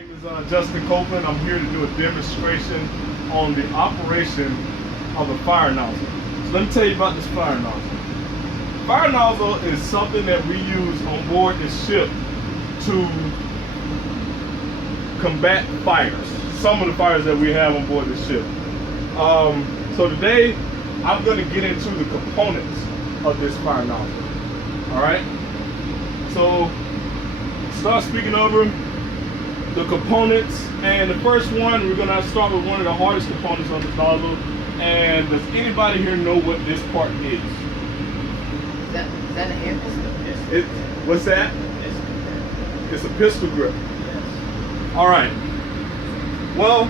name is Justin Copeland. I'm here to do a demonstration on the operation of a fire nozzle. So let me tell you about this fire nozzle. Fire nozzle is something that we use on board this ship to combat fires. Some of the fires that we have on board this ship. So today I'm going to get into the components of this fire nozzle. All right. So start speaking over the components, and the first one, we're gonna start with one of the hardest components of the nozzle. And does anybody here know what this part is? Is that a hand pistol? What's that? It's a pistol grip. Yes. All right. Well,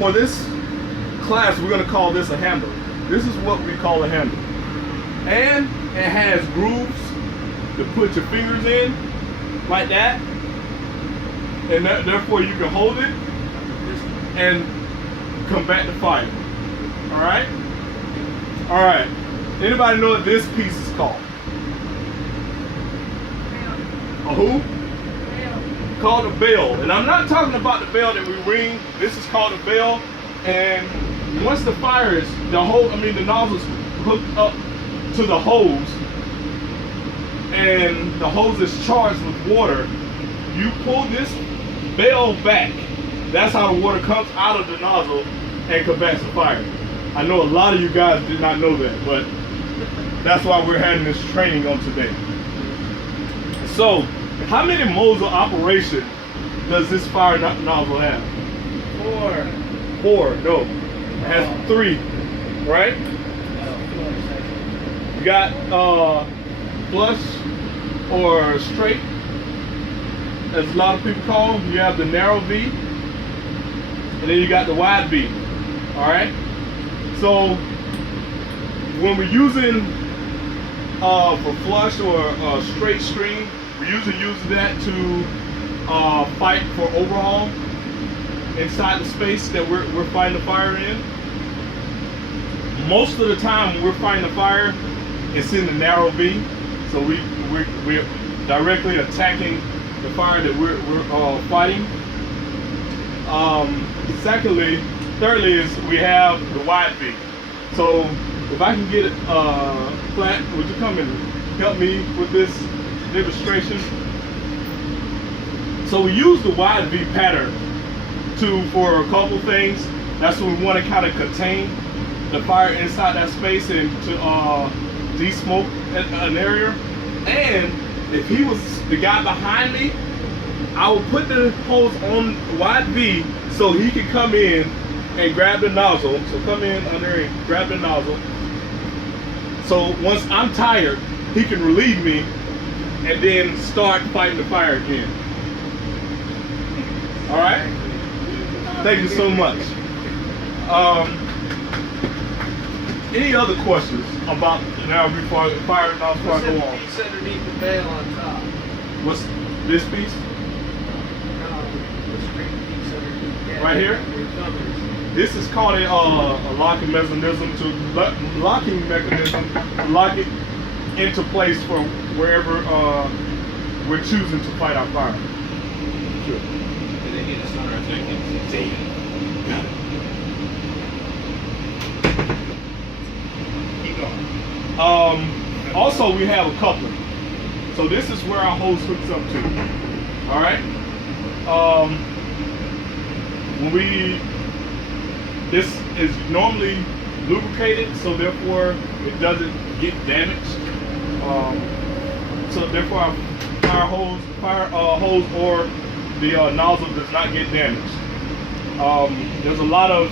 for this class, we're gonna call this a handle. This is what we call a handle, and it has grooves to put your fingers in, like that. And therefore you can hold it and combat the fire. Alright? Alright. Anybody know what this piece is called? A who? Bell. Called a bell. And I'm not talking about the bell that we ring. This is called a bell. And once the fire is, the nozzle's hooked up to the hose, and the hose is charged with water, you pull this bell back. That's how the water comes out of the nozzle and combats the fire. I know a lot of you guys did not know that, but that's why we're having this training on today. So, how many modes of operation does this fire nozzle have? Four. No, it has 3, right? You got flush or straight, as a lot of people call them. You have the narrow V, and then you got the wide V. All right. So when we're using for flush or straight stream, we usually use that to fight for overhaul inside the space that we're fighting the fire in. Most of the time when we're fighting the fire, it's in the narrow V, so we're directly attacking the fire that we're fighting. Thirdly is we have the wide V. So if I can get it flat, would you come and help me with this demonstration? So we use the wide V pattern for a couple things. That's when we want to kind of contain the fire inside that space and to de-smoke an area. And if he was the guy behind me, I will put the hose on wide V so he can come in and grab the nozzle. So come in under and grab the nozzle. So once I'm tired, he can relieve me and then start fighting the fire again. All right? Thank you so much. Any other questions about now before fire nozzle before I go on? What's the piece underneath the bell on top? What's this piece? Right here? This is called a locking mechanism to lock it into place for wherever we're choosing to fight our fire. Sure. And they hit us on our second. Got it. Keep going. Also, we have a coupler. So this is where our hose hooks up to. All right. This is normally lubricated, so therefore it doesn't get damaged. So therefore our fire hose or the nozzle does not get damaged. There's a lot of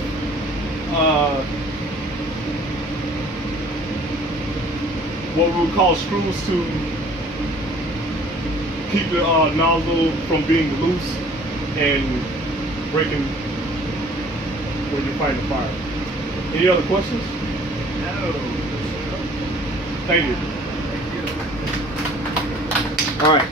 what we would call screws to keep the nozzle from being loose and breaking when you're fighting the fire. Any other questions? No. Thank you. All right.